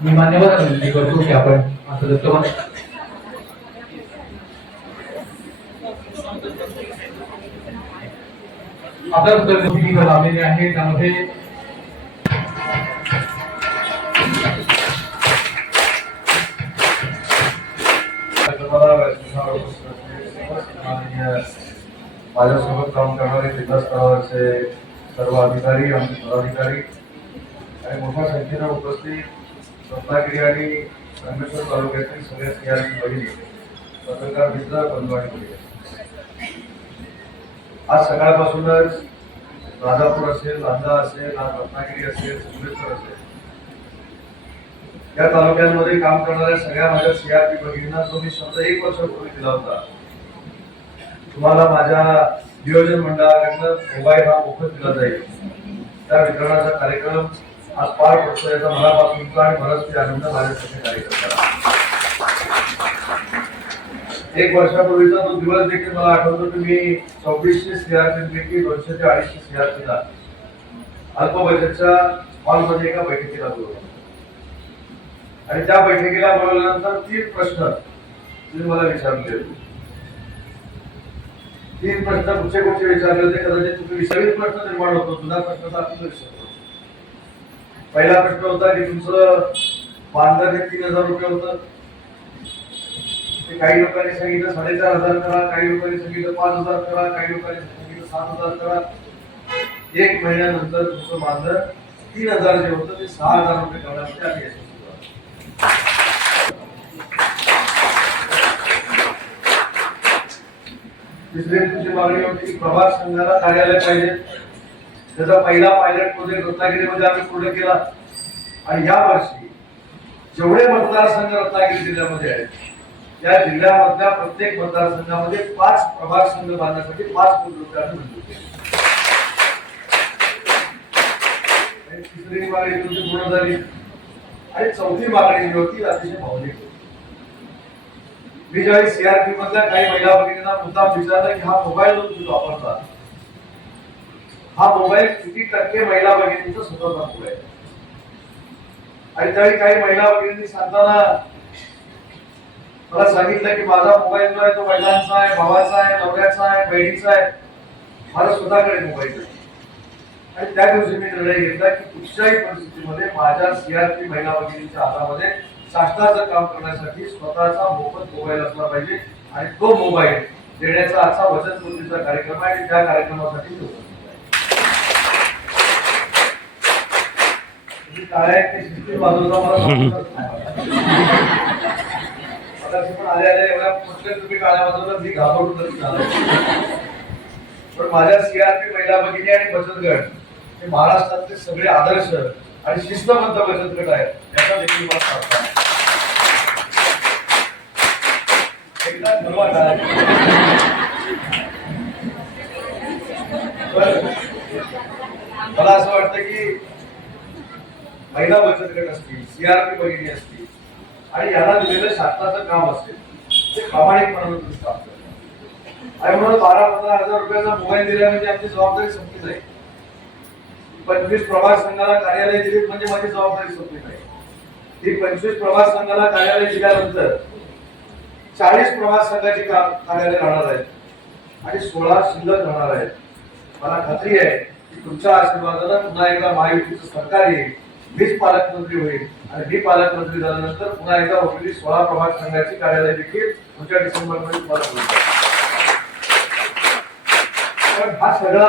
मी मान्यवर विनंती करतो की आपण असं सन्माननीय माझ्यासोबत काम करणारे सर्व अधिकारी पदाधिकारी आणि मोठ्या संख्येनं उपस्थित रत्नागिरी आणि संगमेश्वर तालुक्यातील सगळ्या सियाची बहिणी पत्रकार मित्र बंधू आणि आज सकाळपासूनच राजापूर असेल लांजा असेल आज रत्नागिरी असेल संगमेश्वर असेल. या तालुक्यांमध्ये काम करणाऱ्या सगळ्या माझ्या सीआरपी बहिणींना जो मी शब्द एक वर्षापूर्वी दिला होता तुम्हाला माझ्या नियोजन मंडळाकडनं मोबाईल हा मोफत दिला जाईल. त्या वितरणाचा कार्यक्रम आज पार पडतो याचा मनापासूनचा आणि मनस्वी आनंद माझ्यासाठी कार्यकर्ता एक वर्षापूर्वीचा तो दिवस देखील मला आठवतो की मी चौतीसशे सीआरपी पैकी दोनशे ते अडीचशे सीआरपीला अल्प बजेटच्या हॉलमध्ये एका बैठकीला बोलवलं आणि त्या बैठकीला बोलवल्यानंतर तीन प्रश्न तुम्ही मला विचारले होते. तीन प्रश्न कुठचे कुठचे विचारले होते? कदाचित तुम्ही विसरित प्रश्न निर्माण होतो जुना प्रश्न तर आपण विचारतो पहिला प्रश्न होता की तुमचं मानधन हे तीन हजार रुपये होतं. ते काही लोकांनी सांगितलं साडेचार हजार करा काही लोकांनी सांगितलं पाच हजार करा काही लोकांनी सांगितलं सात हजार करा. एक महिन्यानंतर तुमचं मानधन तीन हजार जे होतं ते सहा हजार रुपये करण्यामध्ये आम्ही तिसरी तुमची मागणी होती की प्रभाग संघाला कार्यालय पाहिजे. त्याचा पहिला पायलट प्रोजेक्ट रत्नागिरीमध्ये आम्ही पूर्ण केला. आणि या वर्षी जेवढे मतदारसंघ रत्नागिरी जिल्ह्यामध्ये आहेत या जिल्ह्यामधल्या प्रत्येक मतदारसंघामध्ये पाच प्रभाग संघ बांधण्यासाठी पाच कोटी मंजूर तिसरी मागणी तुमची पूर्ण झाली. आणि चौथी मागणी जी होती अतिशय भावनिक होती मी ज्यावेळी सीआरपी मधल्या काही महिला भगिनींना मुद्दा विचारला की हा मोबाईल जो तुम्ही वापरता? हा मोबाईल किती टक्के महिला भगिनींचा स्वतःचा मोबाईल आहे? आणि त्यावेळी काही महिला भगिनींनी सांगताना मला सांगितलं की माझा मोबाईल जो आहे तो वडिलांचा आहे भावाचा आहे नवऱ्याचा आहे बहिणीचा आहे माझा स्वतःकडे मोबाईल आहे आणि त्या दिवशी मी निर्णय घेतला की कुठच्याही परिस्थितीमध्ये माझ्या सीआरपी महिला भगिनींच्या हातामध्ये शासनाचं काम करण्यासाठी स्वतःचा मोफत मोबाईल असला पाहिजे आणि तो मोबाईल देण्याचा असा वचनपूर्तीचा कार्यक्रम आहे आणि त्या कार्यक्रमासाठी मी उपस्थित आहे. तुम्ही काय आहे ते सिस्टीम वाजवता मला समजतच नाही. मगाशी पण आले आले एवढ्या पटकन तुम्ही टाळ्या वाजवल्या मी घाबरून तरी झालो पण माझ्या सीआरपी महिला भगिनी आणि बचत गट हे महाराष्ट्रातले सगळे आदर्श आणि शिस्तबद्ध बचत गट आहेत याचा देखील मला. एकदा. पण मला असं वाटतं की महिला बचत गट असतील सीआरपी भगिनी असतील आणि याला दिलेलं शासनाचं काम असेल ते प्रामाणिकपणानं तुम्ही काम करतात आणि म्हणून बारा पंधरा हजार रुपयाचा मोबाईल दिला म्हणजे आमची जबाबदारी संपली जाईल पंचवीस प्रभाग संघाला कार्यालय दिली म्हणजे माझी जबाबदारी संपली नाही. ही पंचवीस प्रभाग संघाला कार्यालय दिल्यानंतर चाळीस प्रभाग संघाची काम कार्यालय राहणार आहेत आणि सोळा शिल्लक राहणार आहेत. मला खात्री आहे की तुमच्या आशीर्वादाला पुन्हा एकदा महायुतीचं सरकार येईल. मीच पालकमंत्री होईल. आणि मी पालकमंत्री झाल्यानंतर पुन्हा एकदा उरलेली सोळा प्रभाग संघाची कार्यालय देखील पुढच्या डिसेंबरमध्ये पण हा सगळा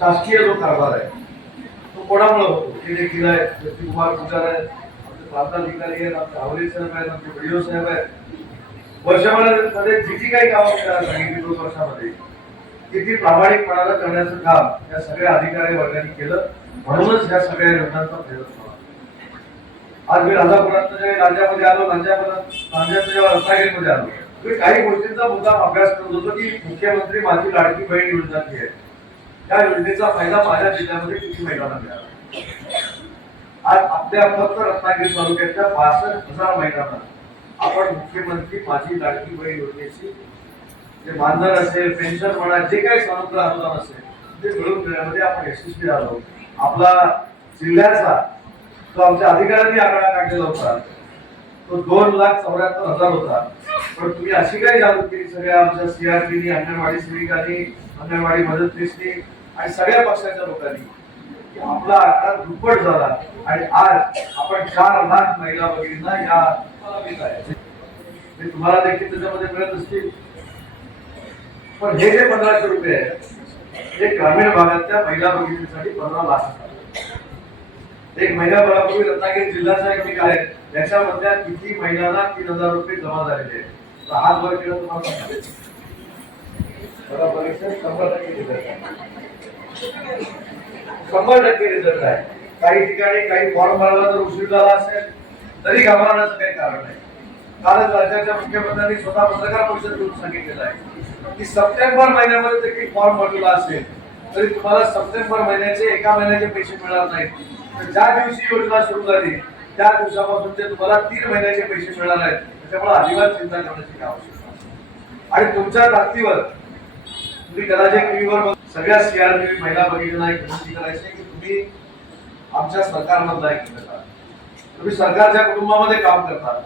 शासकीय जो कारभार आहे तो कोणामुळे होतो? हे देखील आहे. कुमार पुजार आहे आमचे प्रांताधिकारी आहेत आमचे आवरे साहेब आहेत आमचे व्हिडिओ साहेब आहेत. वर्षामध्ये जी जी काही कामं करायला सांगितली दोन वर्षामध्ये. किती प्रामाणिकपणाला करण्याचं काम या सगळ्या अधिकारी वर्गाने केलं. म्हणूनच या सगळ्या योजनांचा प्रयोग झाला. आज मी राजापुरात राज्यामध्ये आलो राज्यापर्यंत राज्यात जेव्हा रत्नागिरीमध्ये आलो मी काही गोष्टींचा मुद्दा अभ्यास करत होतो की मुख्यमंत्री माझी लाडकी बहीण योजना जी आहे त्या योजनेचा फायदा माझ्या जिल्ह्यामध्ये किती महिलांना मिळाला? आज आपल्या फक्त रत्नागिरी तालुक्याच्या पासष्ट हजार महिलांना आपण मुख्यमंत्री माझी लाडकी बहीण योजनेची जे बांधर असेल पेन्शन म्हणा जे काही स्वतंत्र अनुदान असेल ते मिळवून देण्यामध्ये आपण यशस्वी झालो आपला जिल्ह्याचा तो आमच्या अधिकाऱ्यांनी आकडा काढलेला होता. तो दोन लाख चौऱ्याहत्तर हजार होता. पण तुम्ही अशी काय जागृत केली सगळ्या आमच्या सीआरपीनी अंगणवाडी सेविकांनी अंगणवाडी मदतनीसनी आणि सगळ्या पक्षाच्या लोकांनी आपला आकडा दुप्पट झाला आणि आज आपण चार लाख महिला भगिनींना या तुम्हाला देखील त्याच्यामध्ये मिळत असतील. पण हे जे पंधराशे रुपये आहेत ते ग्रामीण भागातल्या महिला भगिनींसाठी पंधरा लाख एक महिन्याभरापूर्वी रत्नागिरी जिल्ह्याचा एक निकाल आहे त्याच्यामधल्या किती महिन्याला तीन हजार रुपये जमा झालेले आहेत? तर आज वर केलं तुम्हाला शंभर टक्के रिझल्ट आहे. शंभर टक्के रिझल्ट आहे. काही ठिकाणी काही फॉर्म भरायला जर उशीर झाला असेल. तरी घाबरण्याचं काही कारण नाही. कालच राज्याच्या मुख्यमंत्र्यांनी स्वतः पत्रकार परिषद घेऊन सांगितलेलं आहे की सप्टेंबर महिन्यामध्ये देखील फॉर्म भरलेला असेल तरी तुम्हाला सप्टेंबर महिन्याचे एका महिन्याचे पैसे मिळणार नाहीत. तर ज्या दिवशी योजना सुरू झाली त्या दिवसापासून ते तुम्हाला तीन महिन्याचे पैसे मिळणार आहेत. त्याच्यामुळे अजिबात चिंता करण्याची काही आवश्यकता आणि तुमच्या ताकदीवर तुम्ही कदाचित टीव्हीवर सगळ्या सीआरपी महिला भगिनींना एक विनंती करायची की तुम्ही आमच्या सरकारमधला एक तुम्ही सरकारच्या कुटुंबामध्ये काम करता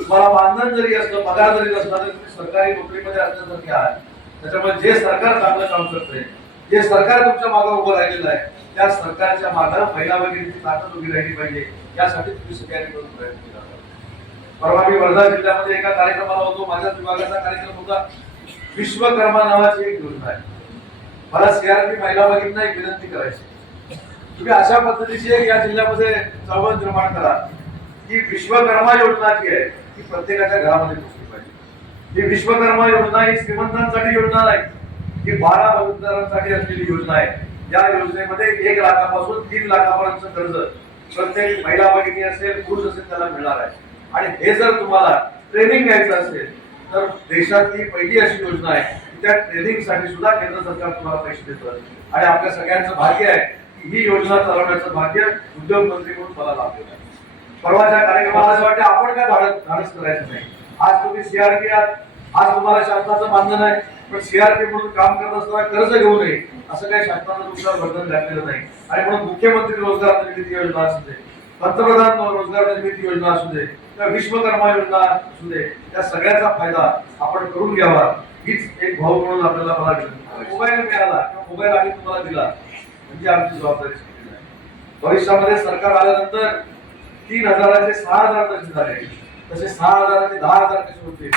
तुम्हाला मानधन जरी असलं पगार जरी नसला तरी तुम्ही सरकारी नोकरीमध्ये असल्यासारखे आहात. त्याच्यामुळे जे सरकार चांगलं काम करतंय जे सरकार तुमच्या मागे उभं राहिलेलं आहे त्या सरकारच्या मागे महिला भगिनीची ताकद उभी राहिली पाहिजे. यासाठी तुम्ही सगळ्यांनी करून प्रयत्न केला परवा मी वर्धा जिल्ह्यामध्ये एका कार्यक्रमाला होतो. माझ्या विभागाचा कार्यक्रम होता. विश्वकर्मा नावाची एक योजना आहे. मला सीआरपी महिला भगिनींना एक विनंती करायची. तुम्ही अशा पद्धतीची या जिल्ह्यामध्ये चळवळ निर्माण करा. ही विश्वकर्मा योजना जी आहे ती प्रत्येकाच्या घरामध्ये पोहोचली पाहिजे. ही विश्वकर्मा योजना ही श्रीमंतांसाठी योजना नाही ही बारा बलुतेदारांसाठी असलेली योजना आहे. या योजनेमध्ये एक लाखापासून तीन लाखापर्यंत कर्ज प्रत्येक महिला भगिनी असेल पुरुष असेल त्याला मिळणार आहे. आणि हे जर तुम्हाला ट्रेनिंग घ्यायचं असेल तर देशातली पहिली अशी योजना आहे की त्या ट्रेनिंगसाठी सुद्धा केंद्र सरकार तुम्हाला पैसे देतं. आणि आपल्या सगळ्यांचं भाग्य आहे की ही योजना चालवण्याचं भाग्य उद्योग मंत्री म्हणून मला लाभलेलं आहे. परवाच्या कार्यक्रमाला असं वाटतं आपण काय धाडस धाडस करायचं नाही. आज तुम्ही सीआरपी आहात आज तुम्हाला शासनाचं मानधन आहे पण सीआरपी म्हणून काम करत असताना कर्ज घेऊ नये असं काही शासनानं तुमच्यावर बंधन घातलेलं नाही. आणि म्हणून मुख्यमंत्री रोजगार निर्मिती योजना असू दे पंतप्रधान रोजगार निर्मिती योजना असू दे किंवा विश्वकर्मा योजना असू दे त्या सगळ्याचा फायदा आपण करून घ्यावा. हीच एक भाऊ म्हणून आपल्याला मला मोबाईल मिळाला किंवा मोबाईल आम्ही तुम्हाला दिला म्हणजे आमची जबाबदारी भविष्यामध्ये सरकार आल्यानंतर तीन हजाराचे सहा हजार कसे झाले तसे सहा हजाराचे दहा हजार कसे होते?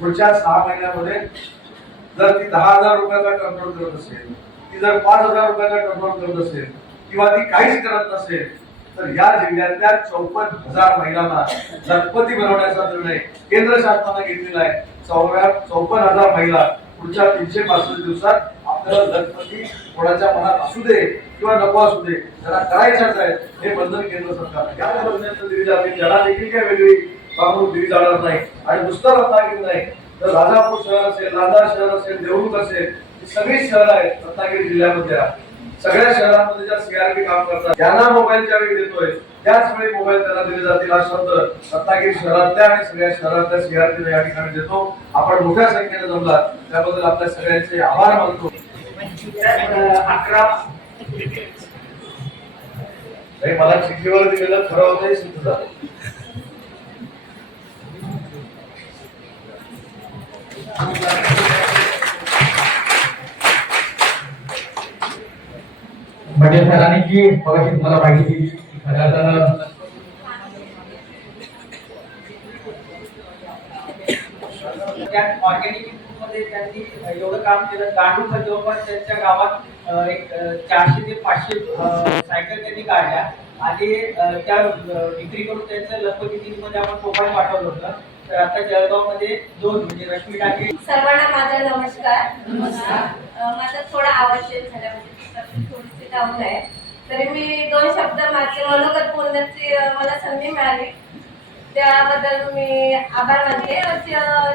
पुढच्या सहा महिन्यामध्ये जर ती दहा हजार रुपयाचा टर्नओव्हर करत असेल ती जर पाच हजार रुपयाचा टर्नओव्हर करत असेल किंवा ती काहीच करत नसेल तर या जिल्ह्यातल्या चौपन्न हजार महिलांना लखपती बनवण्याचा निर्णय केंद्र शासनाने घेतलेला आहे. चौऱ्या चौपन्न हजार महिला पुढच्या तीनशे पासष्ट दिवसात आपल्याला लखपती कोणाच्या मनात असू दे किंवा नको असू दे त्याला काय आहे हे बंधन केंद्र सरकार या दिली जाते त्याला देखील काय वेगळी वागणूक दिली जाणार नाही. आणि नुसतं रत्नागिरी नाही. तर राजापूर शहर असेल लांजा शहर असेल देवरुख असेल ही सगळी शहरं आहेत रत्नागिरी जिल्ह्यामध्ये. सगळ्या शहरांमध्ये ज्या सीआरपी काम करतात ज्यांना मोबाईल ज्यावेळी देतोय त्याच वेळी मोबाईल त्यांना दिले जातील हा शब्द. रत्नागिरी शहरातल्या आणि सगळ्या शहरातल्या सीआरपी या ठिकाणी देतो. आपण मोठ्या संख्येने जमलात त्याबद्दल आपल्या सगळ्यांचे आभार मानतो. अकरा नाही, मला चिठ्ठीवर दिलेलं खरं होतं हे सिद्ध झालं. म्हणजे सरांनी जी मला माहिती दिली खऱ्या अर्थानं त्या ऑर्गॅनिकमध्ये त्यांनी एवढं काम केलं. गांडूचा जवळपास त्यांच्या गावात एक चारशे ते पाचशे सायकल त्यांनी काढल्या. आणि त्या विक्री करून त्यांचं लखपती मध्ये आपण प्रोफाईल पाठवलं होतं. तर आता जळगावमध्ये दोन म्हणजे रश्मी टाके सर्वांना माझा नमस्कार. माझा थोडा आवाज चेंज झाला म्हणजे थोडीशी डाऊन आहे. तरी मी दोन शब्द माझे मनोगत बोलण्याची मला संधी मिळाली. त्याबद्दल मी आभार मानते.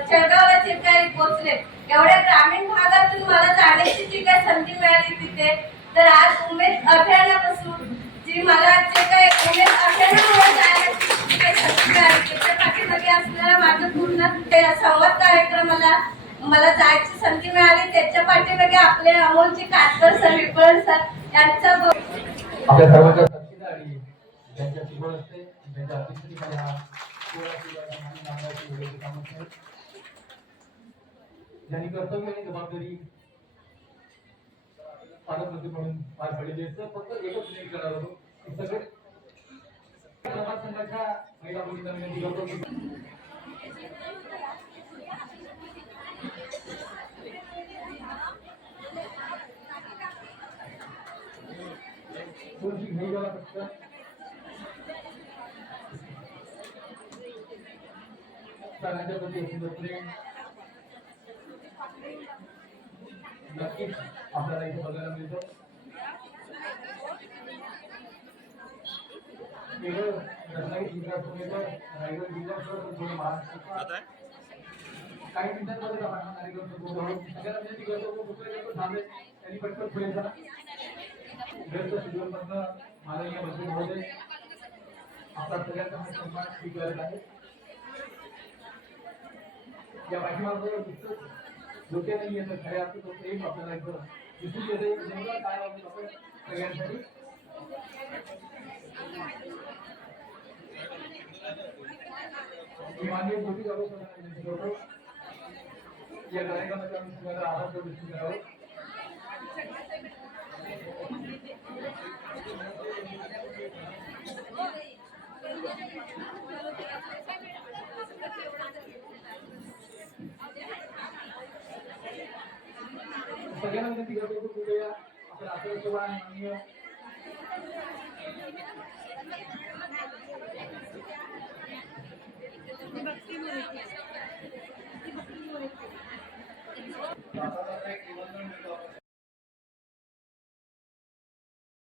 जळगावला जे काही पोहोचले. एवढ्या ग्रामीण भागातून मला जाण्याची जी काही संधी मिळाली तिथे तर आज उमेद अभियानापासून जी मला जे काही उमेद अभियानामुळे जाण्याची जी काही संधी मिळाली त्याच्या पाठीमागे असणारा माझं पूर्ण संवाद कार्यक्रमाला मला जायची संधी मिळाली. त्याच्या पाठीमागे आपले अमोलचे कातकर सर विपळ सर यांचा आपल्या सर्वांच्या ज्यांच्या शिकवण असते. ज्यांच्या अध्यक्षतेखाली हा सोळा सुरू आहे, आणि नामदाराची वेगळी कामं आहेत. ज्यांनी कर्तव्य आणि जबाबदारी पालकमंत्री म्हणून पार पडलेली असतं फक्त एकच विनंती करणार होतो. की सगळे समाज संघाच्या महिला मुलींना विनंती करतो. की थोडीशी घाई करा फक्त? सणाच्या प्रती असलेलं प्रेम नक्कीच आपल्याला इथे बघायला मिळतं केवळ रत्नागिरी जिल्ह्यात नव्हे तर रायगड जिल्ह्यात तर संपूर्ण महाराष्ट्रात काही मिनिटांमध्ये आपण हा। कार्यक्रम संपवत आहोत सगळ्यांना विनंती करतो की दुसरे लोक थांबले त्यांनी पटकन पुढे जा व्यस्त शिबिरमधनं माननीय मंत्री महोदय आपला सगळ्यांचा हा। सन्मान स्वीकारत आहे या पाठीमागं नुसतंच डोके नाही येतं, खऱ्या अर्थी तो प्रेम आपल्याला इथं दिसून येते नेमका काय आपण सगळ्यांसाठी? माननीय सरांना विनंती करतो या कार्यक्रमाचा आम्ही सगळ्यांना आभार प्रदर्शन करावं सगळ्यांना विनंती करतो की कृपया आपल्या आचार्य सेवा आणि माननीय